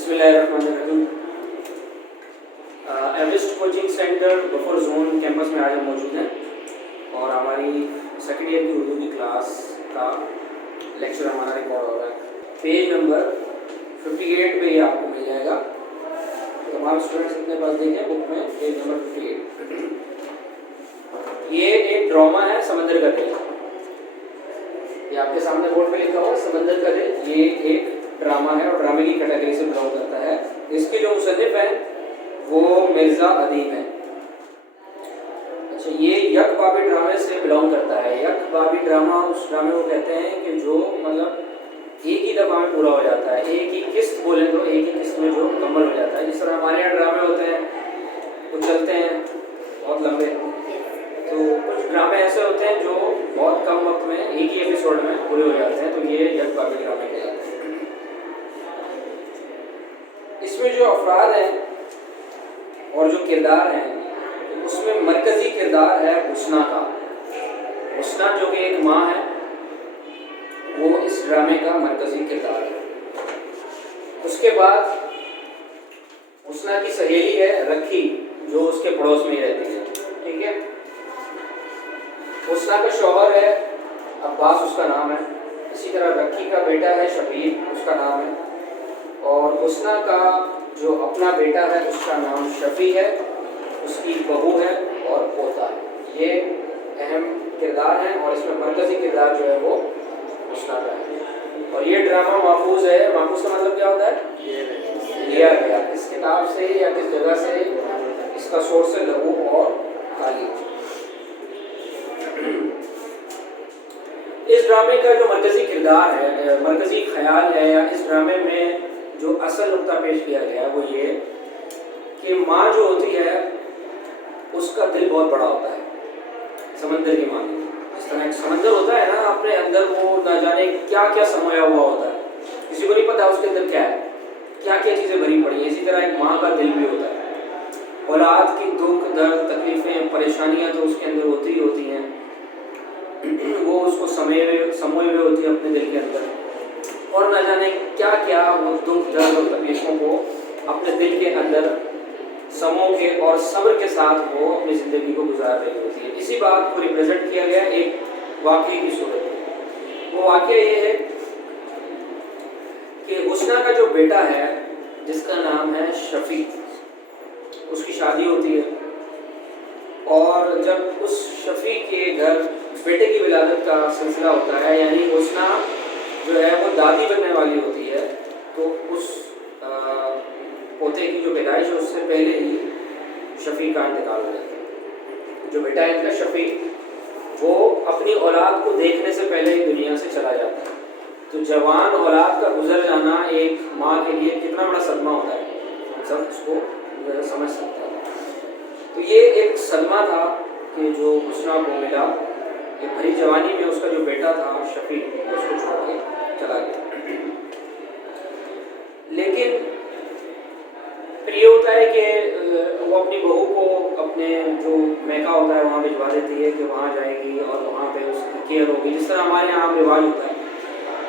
بسم اللہ الرحمن الرحیم۔ Everest coaching centre buffer zone campus میں آج ہم موجود ہیں اور ہماری سیکنڈ ایئر کی اردو کی کلاس کا لیکچر ہمارا ریکارڈ ہو رہا ہے۔ پیج نمبر 58 پہ یہ آپ کو مل جائے گا۔ تمام اسٹوڈنٹس اپنے پاس دیکھیں بک میں پیج نمبر 58۔ یہ ایک ڈرامہ ہے سمندر کا دل، یہ آپ کے سامنے بورڈ پہ لکھا ہوا سمندر کا دل۔ یہ ایک ڈرامہ ہے اور ڈرامے کی کیٹیگری سے بلانگ کرتا ہے۔ اس کے جو مصنف ہیں وہ مرزا ادیب ہیں۔ اچھا، یہ یک بابی ڈرامے سے بلانگ کرتا ہے۔ یک بابی ڈرامہ اس ڈرامے کو کہتے ہیں کہ جو مطلب ایک ہی دفعہ میں پورا ہو جاتا ہے، ایک ہی قسط بولیں تو ایک ہی قسط میں جو مکمل ہو جاتا ہے۔ جس طرح ہمارے یہاں ڈرامے ہوتے ہیں وہ چلتے ہیں بہت لمبے، تو کچھ ڈرامے ایسے ہوتے ہیں جو بہت کم وقت میں ایک ہی ایپیسوڈ میں پورے ہو جاتے ہیں، تو یہ یک بابی ڈرامے کہلاتے ہیں۔ اس میں جو افراد ہیں اور جو کردار ہیں اس میں مرکزی کردار ہے حسنہ کا۔ حسنہ جو کہ ایک ماں ہے، وہ اس ڈرامے کا مرکزی کردار ہے۔ اس کے بعد حسنہ کی سہیلی ہے رکھی، جو اس کے پڑوس میں ہی رہتی ہے، ٹھیک ہے۔ حسنہ کا شوہر ہے عباس، اس کا نام ہے۔ اسی طرح رکھی کا بیٹا ہے شبیر، اس کا نام ہے۔ اور حسنہ کا جو اپنا بیٹا ہے اس کا نام شفیع ہے، اس کی بہو ہے اور پوتا ہے۔ یہ اہم کردار ہیں اور اس میں مرکزی کردار جو ہے وہ حسنہ کا ہے۔ اور یہ ڈرامہ محفوظ ہے۔ محفوظ کا مطلب کیا ہوتا ہے؟ لیا گیا کس کتاب سے یا کس جگہ سے؟ اس کا سورس ہے لغو اور تعلیم۔ اس ڈرامے کا جو مرکزی کردار ہے، مرکزی خیال ہے، یا اس ڈرامے میں جو اصل نقطہ پیش کیا گیا ہے وہ یہ کہ ماں جو ہوتی ہے اس کا دل بہت بڑا ہوتا ہے، سمندر کی ماں۔ اس طرح ایک سمندر ہوتا ہے نا، اپنے اندر وہ نہ جانے کیا کیا سمویا ہوا ہوتا ہے، کسی کو نہیں پتا اس کے اندر کیا ہے، کیا کیا چیزیں بھری پڑی ہیں۔ اسی طرح ایک ماں کا دل بھی ہوتا ہے۔ اولاد کی دکھ درد تکلیفیں پریشانیاں تو اس کے اندر ہوتی ہی ہوتی ہیں، وہ اس کو سموئے ہوئے ہوتی ہے اپنے دل کے اندر، اور نہ جانے کیا کیا وہ دکھ درد اور تکلیفوں کو اپنے دل کے اندر سمو کے اور صبر کے ساتھ وہ اپنی زندگی کو گزار رہی ہوتی ہے۔ اسی بات کو ریپرزینٹ کیا گیا ایک واقعے کی صورت میں۔ وہ واقعہ یہ ہے کہ حسنہ کا جو بیٹا ہے جس کا نام ہے شفیع، اس کی شادی ہوتی ہے، اور جب اس شفیع کے گھر بیٹے کی ولادت کا سلسلہ ہوتا ہے، یعنی حسنہ جو ہے وہ دادی بننے والی ہوتی ہے، تو اس پوتے کی جو پیدائش ہے اس سے پہلے ہی شفیع کا انتقال ہو جاتا ہے۔ جو بیٹا ہے ان کا شفیع، وہ اپنی اولاد کو دیکھنے سے پہلے ہی دنیا سے چلا جاتا ہے۔ تو جوان اولاد کا گزر جانا ایک ماں کے لیے کتنا بڑا صدمہ ہوتا ہے، ہم سب اس کو سمجھ سکتے ہیں۔ تو یہ ایک صدمہ تھا کہ جو حسنہ کو ملا، ایک بھری جوانی میں اس کا جو بیٹا تھا شفیع، اس کو چھوڑ کے چلا گیا۔ لیکن پھر یہ ہوتا ہے کہ وہ اپنی بہو کو اپنے جو میکہ ہوتا ہے وہاں بھجوا دیتی ہے کہ وہاں جائے گی اور وہاں پہ اس کی کیئر ہوگی، جس طرح ہمارے یہاں رواج ہوتا ہے۔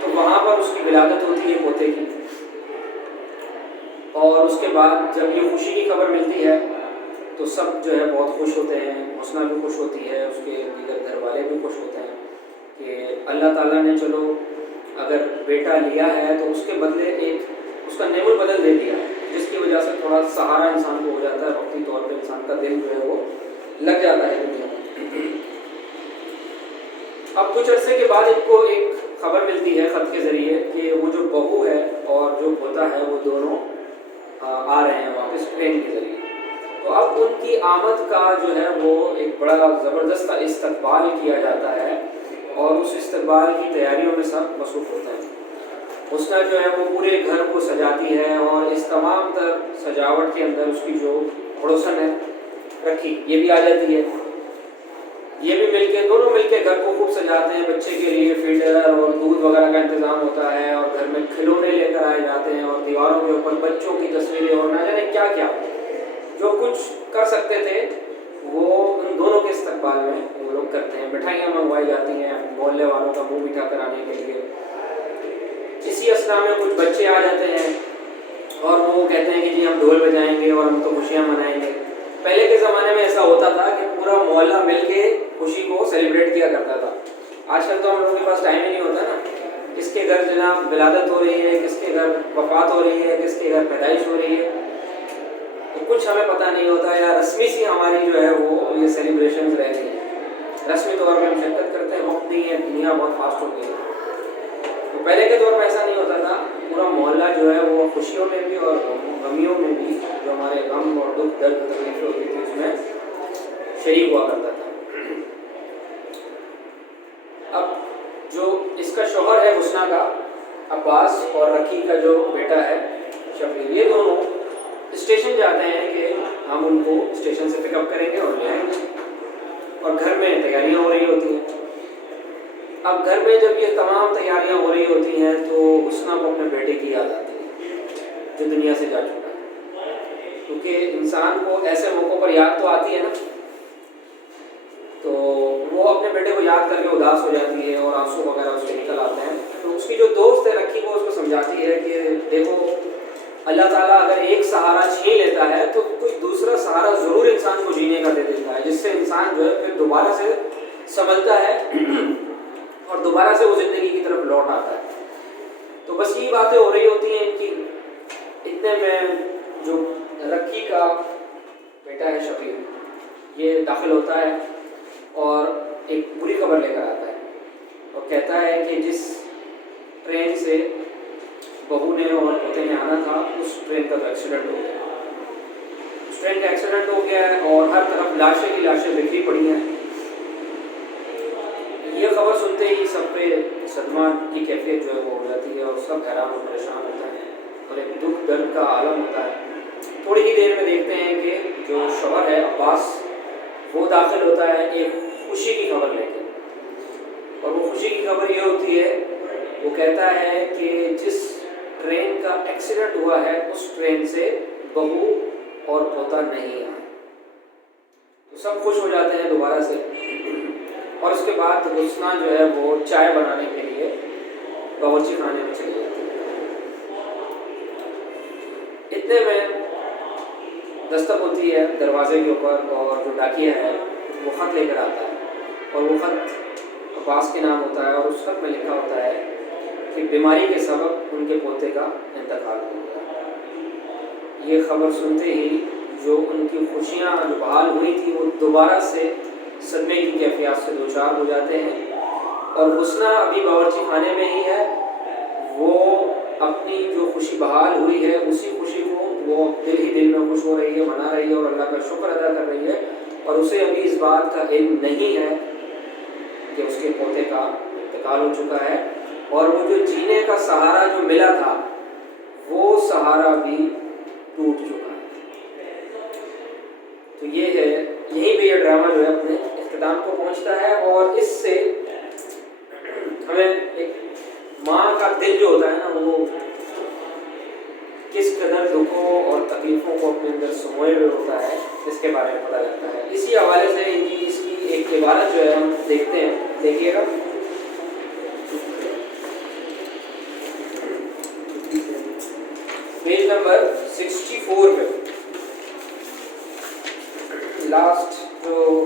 تو وہاں پر اس کی ولادت ہوتی ہے پوتے کی، اور اس کے بعد جب یہ خوشی کی خبر ملتی ہے تو سب جو ہے بہت خوش ہوتے ہیں، حسنہ بھی خوش ہوتی ہے، اس کے دیگر گھر والے بھی خوش ہوتے ہیں کہ اللہ تعالیٰ نے چلو اگر بیٹا لیا ہے تو اس کے بدلے ایک اس کا نعمت بدل دے دیا ہے، جس کی وجہ سے تھوڑا سہارا انسان کو ہو جاتا ہے، وقتی طور پہ انسان کا دل جو ہے وہ لگ جاتا ہے دنیا میں۔ اب کچھ عرصے کے بعد ان کو ایک خبر ملتی ہے خط کے ذریعے کہ وہ جو بہو ہے اور جو پوتا ہے وہ دونوں آ رہے ہیں واپس ٹرین کے ذریعے۔ تو اب ان کی آمد کا جو ہے وہ ایک بڑا زبردست استقبال کیا جاتا ہے، اور اس استقبال کی تیاریوں میں سب مصروف ہوتے ہیں۔ حسنہ جو ہے وہ پورے گھر کو سجاتی ہے، اور اس تمام تر سجاوٹ کے اندر اس کی جو پڑوسن ہے رکھی، یہ بھی آ جاتی ہے۔ یہ بھی دونوں مل کے گھر کو خوب سجاتے ہیں، بچے کے لیے فیڈر اور دودھ وغیرہ کا انتظام ہوتا ہے، اور گھر میں کھلونے لے کر آئے جاتے ہیں، اور دیواروں کے اوپر بچوں کی تصویریں اور نہ جانے کیا کیا جو کچھ کر سکتے تھے وہ ان دونوں کے استقبال میں وہ لوگ کرتے ہیں۔ مٹھائیاں منگوائی جاتی ہیں محلے والوں کا منہ میٹھا کرانے کے لیے۔ اسی اسنا میں کچھ بچے آ جاتے ہیں اور ڈھول بجائیں گے اور ہم تو خوشیاں منائیں گے. پہلے کے زمانے میں ایسا ہوتا تھا کہ پورا محلہ مل کے خوشی کو سیلیبریٹ کیا کرتا تھا. آج کل تو ہم لوگوں کے پاس ٹائم ہی نہیں ہوتا نا. کس کے گھر جناب ولادت ہو رہی ہے, کس کے گھر وفات ہو رہی ہے, کس کے گھر پیدائش ہو رہی ہے, تو کچھ ہمیں پتہ نہیں ہوتا, یا رسمی سی ہماری جو ہے وہ یہ سیلیبریشنز رہ گئی ہیں. رسمی طور پہ ہم شرکت کرتے ہیں, وقت نہیں ہے, دنیا بہت فاسٹ ہو گئی ہے. تو پہلے کے دور میں ایسا نہیں ہوتا تھا. پورا محلہ جو ہے وہ خوشیوں میں بھی اور غمیوں میں بھی, جو ہمارے غم اور دکھ درد تکلیفیں ہوتی تھی اس میں شریک ہوا کرتا تھا. اب جو اس کا شوہر ہے حسنہ کا, عباس, اور رکی کا جو بیٹا ہے شفیع, یہ دونوں اسٹیشن جاتے ہیں کہ ہم ان کو اسٹیشن سے پک اپ کریں گے اور لے آئیں گے. اور گھر میں تیاریاں ہو رہی ہوتی ہیں. اب گھر میں جب یہ تمام تیاریاں ہو رہی ہوتی ہیں تو حسنہ کو اپنے بیٹے کی یاد آتی ہے جو دنیا سے جا چکا ہے. کیونکہ انسان کو ایسے موقعوں پر یاد تو آتی ہے نا, تو وہ اپنے بیٹے کو یاد کر کے اداس ہو جاتی ہے اور آنسو وغیرہ اس کے نکل آتے ہیں. تو اس کی جو دوست ہے رکھی, وہ اس کو سمجھاتی ہے کہ دیکھو اللہ تعالیٰ اگر ایک سہارا چھین لیتا ہے تو کوئی دوسرا سہارا ضرور انسان کو جینے کا دے دیتا ہے, جس سے انسان جو ہے پھر دوبارہ سے سنبھلتا ہے اور دوبارہ سے وہ زندگی کی طرف لوٹ آتا ہے. تو بس یہی باتیں ہو رہی ہوتی ہیں ان کی. اتنے میں جو رکی کا بیٹا ہے شفیع, یہ داخل ہوتا ہے اور ایک بری خبر لے کر آتا ہے اور کہتا ہے کہ جس ٹرین سے بہو نے اور پوتے نے آنا تھا اس ٹرین کا تو ایکسیڈنٹ ہو گیا. اس ٹرین کا ایکسیڈنٹ ہو گیا ہے اور ہر طرف لاشیں کی لاشیں بکھری پڑی ہیں. یہ خبر سنتے ہی سب پہ صدمہ کی کیفیت جو ہے وہ ہو جاتی ہے اور سب حیران اور پریشان ہوتا ہے اور ایک دکھ درد کا عالم ہوتا ہے. تھوڑی ہی دیر میں دیکھتے ہیں کہ جو شوہر ہے عباس, وہ داخل ہوتا ہے ایک خوشی کی خبر لے کے. اور وہ خوشی کی خبر یہ ہوتی ہے, وہ کہتا ہے کہ جس ٹرین کا ایکسیڈنٹ ہوا ہے اس ٹرین سے بہو اور پوتا نہیں آئے. تو سب خوش ہو جاتے ہیں دوبارہ سے. اور اس کے بعد حسنہ جو ہے وہ چائے بنانے کے لیے باورچی خانے میں چلی جاتی ہے. اتنے میں دستک ہوتی ہے دروازے کے اوپر اور جو ڈاکیا ہے وہ خط لے کر آتا ہے اور وہ خط عباس کے نام ہوتا ہے اور اس خط میں لکھا ہوتا ہے کہ بیماری کے سبب ان کے پوتے کا انتقال ہو گیا. یہ خبر سنتے ہی جو ان کی خوشیاں جو بحال ہوئی تھی وہ دوبارہ سے صدمے کی کیفیات سے دوچار ہو جاتے ہیں. اور حسنہ ابھی باورچی خانے میں ہی ہے, وہ اپنی جو خوشی بحال ہوئی ہے اسی خوشی کو وہ دل ہی دل میں خوش ہو رہی ہے, منا رہی ہے اور اللہ کا شکر ادا کر رہی ہے. اور اسے ابھی اس بات کا علم نہیں ہے کہ اس کے پوتے کا انتقال ہو چکا ہے اور وہ جو جینے کا سہارا جو ملا تھا وہ سہارا بھی ٹوٹ چکا ہے. تو یہ ہے, یہیں پہ یہ ڈرامہ جو ہے اپنے اختتام کو پہنچتا ہے. اور اس سے ہمیں ایک ماں کا دل جو ہوتا ہے نا وہ کس قدر دکھوں اور تکلیفوں کو اپنے اندر سموئے ہوئے ہوتا ہے اس کے بارے میں پتہ لگتا ہے. اسی حوالے سے اس کی ایک عبارت جو ہے ہم دیکھتے ہیں, دیکھیے گا. پیج نمبر 64 پہ لاسٹ جو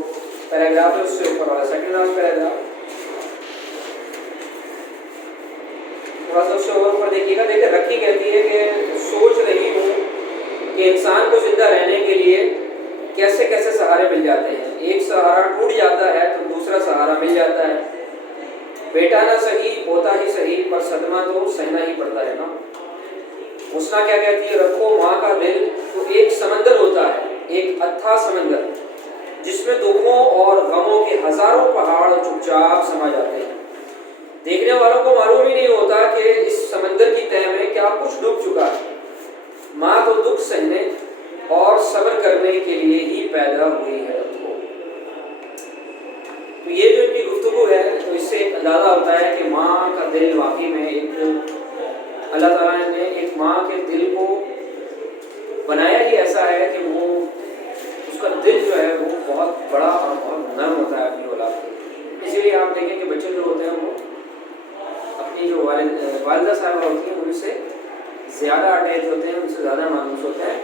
پیراگراف ہے اس سے اوپر والا سیکنڈ لاسٹ پیراگراف, تھوڑا سا اس سے اوپر دیکھیے گا. دیکھیں رکھی کہتی ہے کہ سوچ رہی ہوں کہ انسان کو زندہ رہنے کے لیے کیسے کیسے سہارے مل جاتے ہیں. ایک سہارا ٹوٹ جاتا ہے تو دوسرا سہارا مل جاتا ہے. بیٹا نہ صحیح پوتا ہی صحیح پر صدمہ تو سہنا ہی پڑتا ہے نا. حسنہ کیا کہتی ہے, رکھو ماں کا دل تو ایک سمندر ہوتا ہے, ایک اتھا سمندر جس میں دکھوں اور غموں کے ہزاروں پہاڑ چپ چاپ سما جاتے ہیں. دیکھنے والوں کو معلوم ہی نہیں ہوتا کہ اس سمندر کی تہہ میں کیا کچھ ڈوب چکا ہے. ماں تو دکھ سہنے اور صبر کرنے کے لیے ہی پیدا ہوئی ہے. تو یہ جو ان کی گفتگو ہے تو اس سے اندازہ ہوتا ہے کہ ماں کا دل واقعی میں ایک اللہ تعالیٰ نے ایک ماں کے دل کو بنایا ہی ایسا ہے کہ وہ اس کا دل جو ہے وہ بہت بڑا اور بہت نرم ہوتا ہے اپنی اولاد کے. اسی لیے آپ دیکھیں کہ بچے جو ہوتے ہیں وہ اپنی جو والدہ صاحبہ ہوتی ہیں ان سے زیادہ اٹیچ ہوتے ہیں, ان سے زیادہ مانوس ہوتے ہیں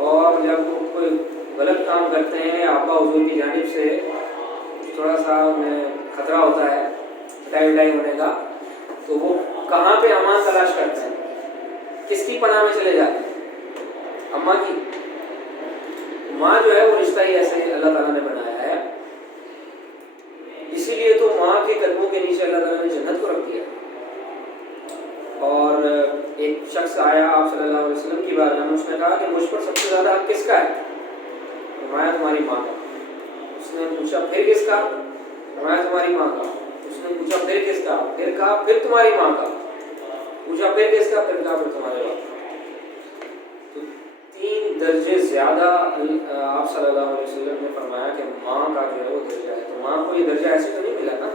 اور جب وہ کوئی غلط کام کرتے ہیں آبا حضور کی جانب سے تھوڑا سا انہیں خطرہ ہوتا ہے پٹائی ہونے کا، تو وہ کہاں پہ امان تلاش کرتے ہیں؟ کس کی پناہ میں چلے جاتے ہیں؟ اماں کی۔ ماں جو ہے وہ رشتہ ہی ایسے اللہ تعالیٰ نے بنایا ہے، اسی لیے تو ماں کے قدموں کے نیچے اللہ تعالیٰ نے جنت کو رکھ دیا۔ اور ایک شخص آیا آپ صلی اللہ علیہ وسلم کی بارگاہ میں، اس نے کہا کہ مجھ پر سب سے زیادہ حق کس کا ہے؟ فرمایا تمہاری ماں کا۔ اس نے پوچھا پھر کس کا؟ فرمایا تمہاری ماں کا۔ اس نے پوچھا پھر کس کا؟ پھر کہا پھر تمہاری ماں کا۔ پوچھا پھر کس کا؟ پھر کہا پھر تمہارے باپ کا۔ تو 3 درجے زیادہ آپ صلی اللہ علیہ وسلم نے فرمایا کہ ماں کا جو ہے وہ درجہ ہے۔ تو ماں کو یہ درجہ ایسے تو نہیں ملا نا،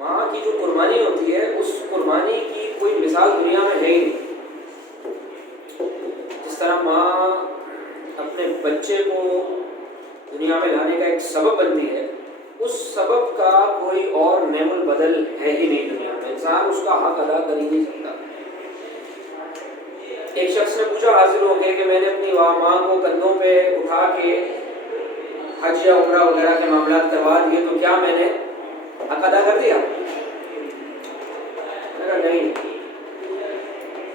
ماں کی جو قربانی ہوتی ہے اس قربانی کی کوئی مثال دنیا میں ہے ہی نہیں۔ جس طرح ماں اپنے بچے کو دنیا میں لانے کا ایک سبب بنتی ہے، اس سبب کا کوئی اور نعم البدل ہے ہی نہیں دنیا میں، انسان اس کا حق ادا کر ہی نہیں سکتا۔ ایک شخص نے پوچھا حاضر ہو کے کہ میں نے اپنی ماں کو کندھوں پہ اٹھا کے حج یا عمرہ وغیرہ کے معاملات کروا دیے تو کیا میں نے حق ادا کر دیا؟ نہیں۔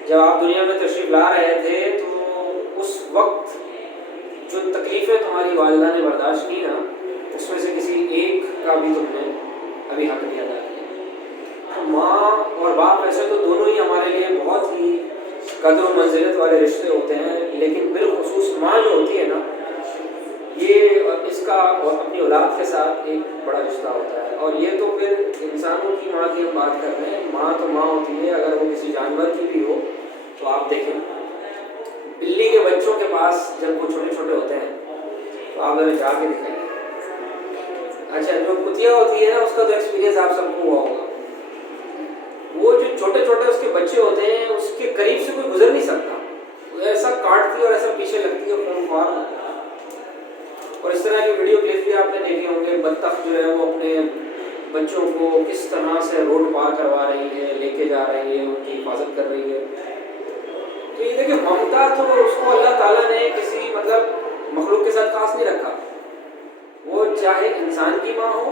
جب آپ دنیا میں تشریف لا رہے تھے تو اس وقت جو تکلیفیں تمہاری والدہ نے برداشت کی نا، اس میں سے کسی ایک کا بھی تم نے ابھی حق نہیں ادا کیا۔ ماں اور باپ ایسے تو دونوں ہی ہمارے لیے بہت ہی قدر و منزلت والے رشتے ہوتے ہیں، لیکن بالخصوص ماں جو ہوتی ہے نا، یہ اس کا اپنی اولاد کے ساتھ ایک بڑا رشتہ ہوتا ہے۔ اور یہ تو پھر انسانوں کی ماں کی ہم بات کر رہے ہیں، ماں تو ماں ہوتی ہے، اگر وہ کسی جانور کی بھی ہو تو آپ دیکھیں بلی کے بچوں کے پاس جب وہ چھوٹے چھوٹے ہوتے ہیں تو آپ ذرا جا کے دکھائیں۔ اچھا، جو کتیا ہوتی ہے نا، اس کا تو ایکسپیرینس آپ سب کو ہوا ہوگا۔ وہ جو چھوٹے چھوٹے اس کے بچے ہوتے ہیں، اس کے قریب سے کوئی گزر نہیں سکتا، وہ ایسا کاٹتی ہے اور ایسا پیچھے لگتی ہے خون خوار۔ اور اس طرح کی ویڈیو کلپ بھی آپ نے دیکھے ہوں گے، بطخ جو ہے وہ اپنے بچوں کو کس طرح سے روڈ پار کروا رہی ہے، لے کے جا رہی ہے، ان کی حفاظت کر رہی ہے۔ تو یہ دیکھیں ممتا تو اس کو اللہ تعالیٰ نے کسی مخلوق کے ساتھ خاص نہیں رکھا، وہ چاہے انسان کی ماں ہو،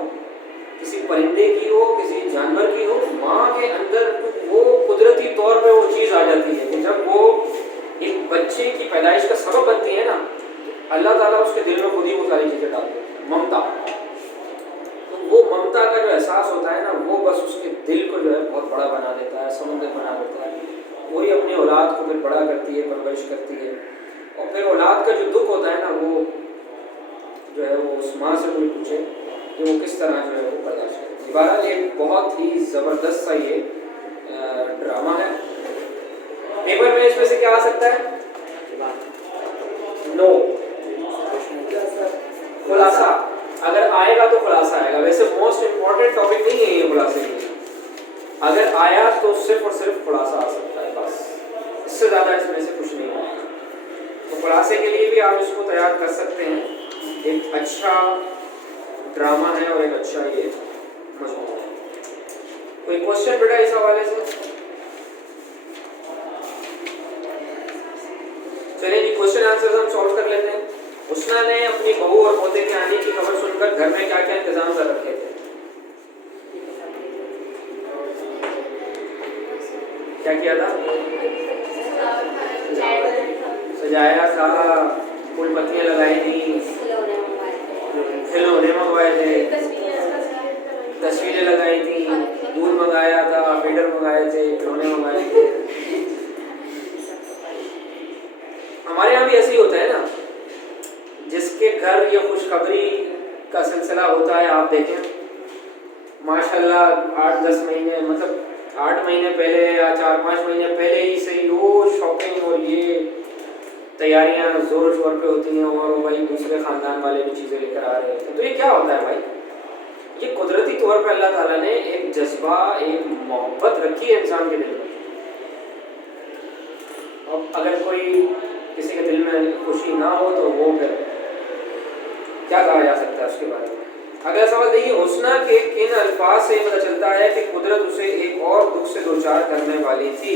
کسی پرندے کی ہو، کسی جانور کی ہو، ماں کے اندر وہ قدرتی طور پہ وہ چیز آ جاتی ہے کہ جب وہ ایک بچے کی پیدائش کا سبب بنتی ہے نا، اللہ تعالیٰ اس کے دل میں خود ہی وہ ساری چیزیں ڈالتے ہیں، ممتا۔ تو وہ ممتا کا جو احساس ہوتا ہے نا، وہ بس اس کے دل کو جو ہے بہت بڑا بنا دیتا ہے، سمندر بنا دیتا ہے۔ وہی اپنی اولاد کو پھر بڑا کرتی ہے، پرورش کرتی ہے، اور پھر اولاد کا جو دکھ ہوتا ہے نا، وہ جو ہے وہ اس ماں سے کوئی پوچھے کہ وہ کس طرح جو ہے وہ برداشت کرتی ہے۔ بہرحال ایک بہت ہی زبردست سا یہ ڈرامہ ہے۔ پیپر میں اس میں سے کیا آ سکتا ہے؟ نو، خلاصہ۔ اگر آئے گا تو خلاصہ آئے گا۔ ویسے موسٹ امپورٹنٹ ٹاپک نہیں ہے یہ خلاصے کے لیے، اگر آیا تو صرف اور صرف خلاصہ آ سکتا ہے، بس اس سے زیادہ اس میں سے کچھ نہیں آئے گا۔ تو خلاصے کے لیے بھی آپ اس کو تیار کر سکتے ہیں۔ ایک اچھا ڈرامہ ہے اور ایک اچھا یہ مضمون ہے۔ کوئی کوشچن بیٹا اس حوالے سے؟ چلیے جی، کوشچن آنسر ہم سالو کر لیتے ہیں۔ حسنہ نے اپنی بہو اور پوتے کے آنے کی خبر سن کر گھر میں کیا کیا انتظام کر رکھے تھے؟ کیا کیا تھا؟ سجایا تھا، پھول پتیاں لگائی تھیں، کھلونے منگوائے تھے، تصویریں لگائی تھیں، دودھ منگایا تھا، فیڈر منگائے تھے، کھلونے منگائے تھے۔ ہمارے یہاں بھی ایسے ہی ہوتا ہے نا، جس کے گھر یہ خوشخبری کا سلسلہ ہوتا ہے، آپ دیکھیں ماشاءاللہ 8-10 مہینے، مطلب 8 مہینے پہلے یا 4-5 مہینے پہلے ہی سے ہی وہ شاپنگ اور یہ تیاریاں زور شور پہ ہوتی ہیں، اور وہی دوسرے خاندان والے بھی چیزیں لے کر آ رہے ہوتے ہیں۔ تو یہ کیا ہوتا ہے بھائی؟ یہ قدرتی طور پہ اللہ تعالیٰ نے ایک جذبہ، ایک محبت رکھی ہے انسان کے دل میں۔ اب اگر کوئی کسی کے دل میں خوشی نہ ہو تو وہ پھر کیا کہا جا سکتا ہے اس کے بارے میں؟ اگلا سوال دیکھیے، حسنہ کے کن الفاظ سے پتہ چلتا ہے کہ قدرت اسے ایک اور دکھ سے دوچار کرنے والی تھی؟